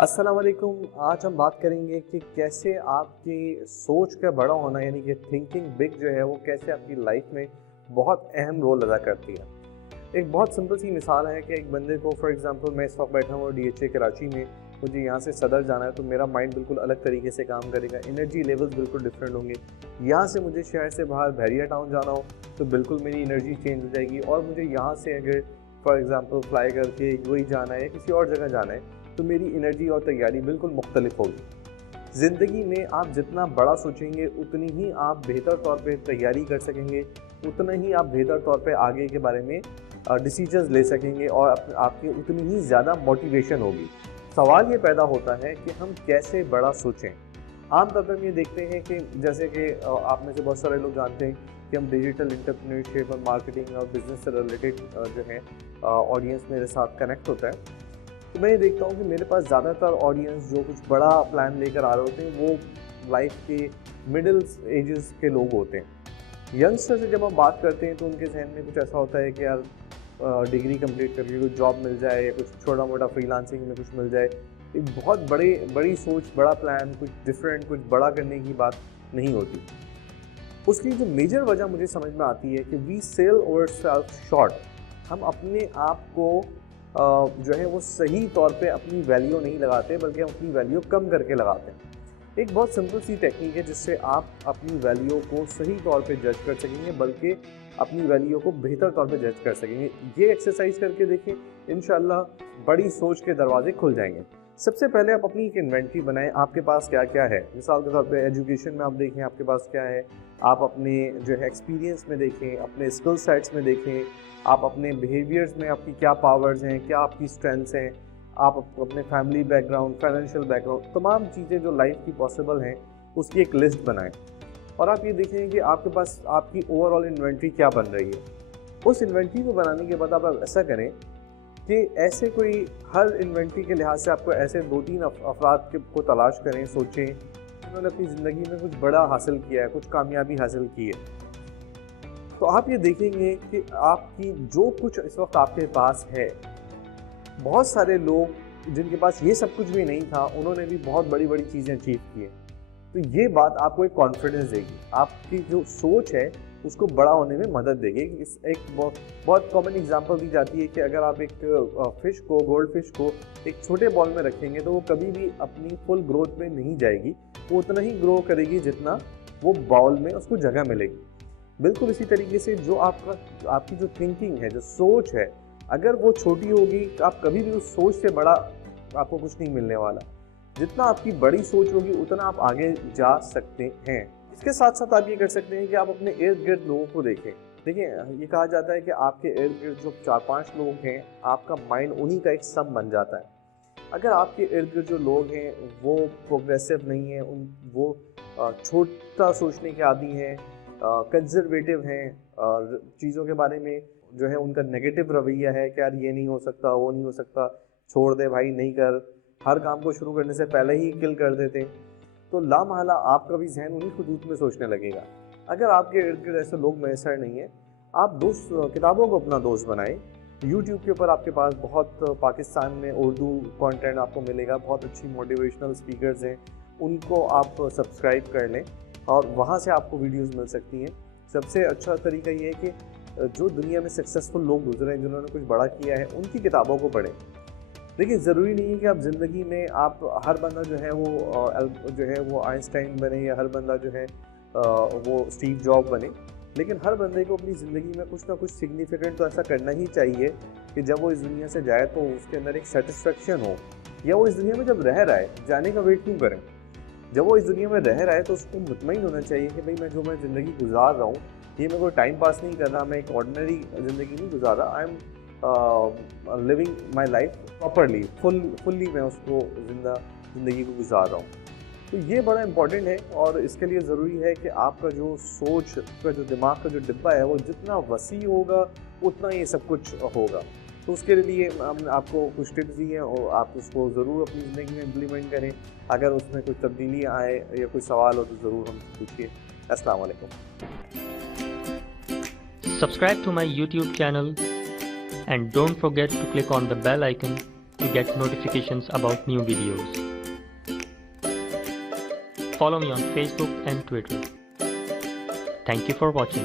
अस्सलाम वालेकुम। आज हम बात करेंगे कि कैसे आपकी सोच का बड़ा होना यानी कि थिंकिंग बिग जो है वो कैसे आपकी लाइफ में बहुत अहम रोल अदा करती है। एक बहुत सिंपल सी मिसाल है कि एक बंदे को फॉर एग्जांपल मैं इस वक्त बैठा हूँ DHA कराची में, मुझे यहाँ से सदर जाना है तो मेरा माइंड बिल्कुल अलग तरीके से काम करेगा, एनर्जी लेवल्स बिल्कुल डिफरेंट होंगे। यहाँ से मुझे शहर से बाहर बहरिया टाउन जाना हो तो बिल्कुल मेरी एनर्जी चेंज हो जाएगी, और मुझे यहाँ से अगर फॉर एग्जांपल फ्लाई करके वही जाना है या किसी और जगह जाना है तो मेरी एनर्जी और तैयारी बिल्कुल मुख्तलिफ होगी। ज़िंदगी में आप जितना बड़ा सोचेंगे उतनी ही आप बेहतर तौर पे तैयारी कर सकेंगे, उतना ही आप बेहतर तौर पे आगे के बारे में डिसीजंस ले सकेंगे और आपकी उतनी ही ज़्यादा मोटिवेशन होगी। सवाल ये पैदा होता है कि हम कैसे बड़ा सोचें। आमतौर पर हम ये देखते हैं कि जैसे कि आप में से बहुत सारे लोग जानते हैं कि हम डिजिटल एंटरप्रेन्योरशिप और मार्केटिंग और बिज़नेस से रिलेटेड जो है ऑडियंस मेरे साथ कनेक्ट होता है। तो मैं ये देखता हूँ कि मेरे पास ज़्यादातर ऑडियंस जो कुछ बड़ा प्लान लेकर आ रहे होते हैं वो लाइफ के मिडिल एजेस के लोग होते हैं। यंगस्टर से जब हम बात करते हैं तो उनके जहन में कुछ ऐसा होता है कि यार डिग्री कंप्लीट करके कुछ जॉब मिल जाए या कुछ छोटा मोटा फ्रीलांसिंग में कुछ मिल जाए। एक बहुत बड़ी सोच, बड़ा प्लान, कुछ डिफरेंट, कुछ बड़ा करने की बात नहीं होती। उसकी जो मेजर वजह मुझे समझ में आती है कि वी सेल आवरसेल्फ शॉर्ट। हम अपने आप को जो है वो सही तौर पे अपनी वैल्यू नहीं लगाते बल्कि हम अपनी वैल्यू कम करके लगाते हैं। एक बहुत सिंपल सी टेक्निक है जिससे आप अपनी वैल्यू को सही तौर पे जज कर सकेंगे, बल्कि अपनी वैल्यू को बेहतर तौर पे जज कर सकेंगे। ये एक्सरसाइज करके देखें, इंशाल्लाह बड़ी सोच के दरवाजे खुल जाएंगे। सबसे पहले आप अपनी एक इन्वेंट्री बनाएं, आपके पास क्या क्या है। मिसाल के तौर पे एजुकेशन में आप देखें आपके पास क्या है, आप अपने जो है एक्सपीरियंस में देखें, अपने स्किल सेट्स में देखें, आप अपने बिहेवियर्स में आपकी क्या पावर्स हैं, क्या आपकी स्ट्रेंथ्स हैं, आप अपने फैमिली बैकग्राउंड, फाइनेंशियल बैकग्राउंड, तमाम चीज़ें जो लाइफ की पॉसिबल हैं उसकी एक लिस्ट बनाएं। और आप ये देखें कि आपके पास आपकी ओवरऑल इन्वेंट्री क्या बन रही है। उस इन्वेंट्री को बनाने के बाद आप ऐसा करें कि ऐसे कोई हर इन्वेंट्री के लिहाज से आपको ऐसे 2-3 अफराद को तलाश करें, सोचें उन्होंने अपनी ज़िंदगी में कुछ बड़ा हासिल किया है, कुछ कामयाबी हासिल की है। तो आप ये देखेंगे कि आपकी जो कुछ इस वक्त आपके पास है, बहुत सारे लोग जिनके पास ये सब कुछ भी नहीं था उन्होंने भी बहुत बड़ी बड़ी चीज़ें अचीव की हैं। तो ये बात आपको एक कॉन्फिडेंस देगी, आपकी जो सोच है उसको बड़ा होने में मदद देगी। एक बहुत कॉमन एग्जांपल दी जाती है कि अगर आप एक फिश को, गोल्ड फिश को एक छोटे बॉल में रखेंगे तो वो कभी भी अपनी फुल ग्रोथ में नहीं जाएगी, वो उतना ही ग्रो करेगी जितना वो बॉल में उसको जगह मिलेगी। बिल्कुल इसी तरीके से जो आपकी जो थिंकिंग है, जो सोच है, अगर वो छोटी होगी तो आप कभी भी उस सोच से बड़ा आपको कुछ नहीं मिलने वाला। जितना आपकी बड़ी सोच होगी उतना आप आगे जा सकते हैं। इसके साथ साथ आप ये कर सकते हैं कि आप अपने इर्द गिर्द लोगों को देखें। देखिए, ये कहा जाता है कि आपके इर्द गिर्द जो 4-5 लोग हैं, आपका माइंड उन्हीं का एक सम बन जाता है। अगर आपके इर्द गिर्द जो लोग हैं वो प्रोग्रेसिव नहीं है, वो छोटा सोचने के आदी हैं, कंजर्वेटिव हैं, चीज़ों के बारे में जो है उनका नेगेटिव रवैया है कि यार ये नहीं हो सकता, वो नहीं हो सकता, छोड़ दे भाई, नहीं कर, हर काम को शुरू करने से पहले ही किल कर देते, तो लामहला आपका भी जहन उन्हीं खुदूत में सोचने लगेगा। अगर आपके इर्द गिर्द ऐसे लोग मैसर नहीं है, आप किताबों को अपना दोस्त बनाएं। यूट्यूब के ऊपर आपके पास बहुत पाकिस्तान में उर्दू कंटेंट आपको मिलेगा, बहुत अच्छी मोटिवेशनल स्पीकर्स हैं, उनको आप सब्सक्राइब कर लें और वहाँ से आपको वीडियोस मिल सकती हैं। सबसे अच्छा तरीका ये है कि जो दुनिया में सक्सेसफुल लोग गुजरे हैं, जिन्होंने कुछ बड़ा किया है, उनकी किताबों को पढ़ें। देखिए, ज़रूरी नहीं है कि आप ज़िंदगी में आप हर बंदा जो है वो आइंस्टाइन बने या हर बंदा जो है वो स्टीव जॉब बने, लेकिन हर बंदे को अपनी ज़िंदगी में कुछ ना कुछ सिग्निफिकेंट तो ऐसा करना ही चाहिए कि जब वो इस दुनिया से जाए तो उसके अंदर एक सेटिस्फेक्शन हो, या वो इस दुनिया में जब रह रहा है, जाने का वेट क्यों करें। जब वो इस दुनिया में रह रहा है तो उसको मुतमईन होना चाहिए कि भाई मैं ज़िंदगी गुजार रहा हूँ, ये मैं कोई टाइम पास नहीं कर रहा, मैं एक ऑर्डिनरी ज़िंदगी नहीं गुजार रहा, I am living my life properly, fully मैं उसको ज़िंदगी को गुजार रहा हूँ। तो ये बड़ा इम्पॉर्टेंट है, और इसके लिए ज़रूरी है कि आपका जो सोच का, जो दिमाग का जो डिब्बा है, वो जितना वसी होगा उतना ये सब कुछ होगा। तो उसके लिए हम आपको कुछ टिप्स दिए हैं और आप उसको ज़रूर अपनी ज़िंदगी में इम्प्लीमेंट करें। अगर उसमें कोई तब्दीली आए या कोई सवाल हो तो ज़रूर हमसे पूछिए। अस्सलाम वालेकुम। Subscribe to my YouTube channel and don't forget to click on the bell icon to get notifications about new videos. Follow me on Facebook and Twitter. Thank you for watching.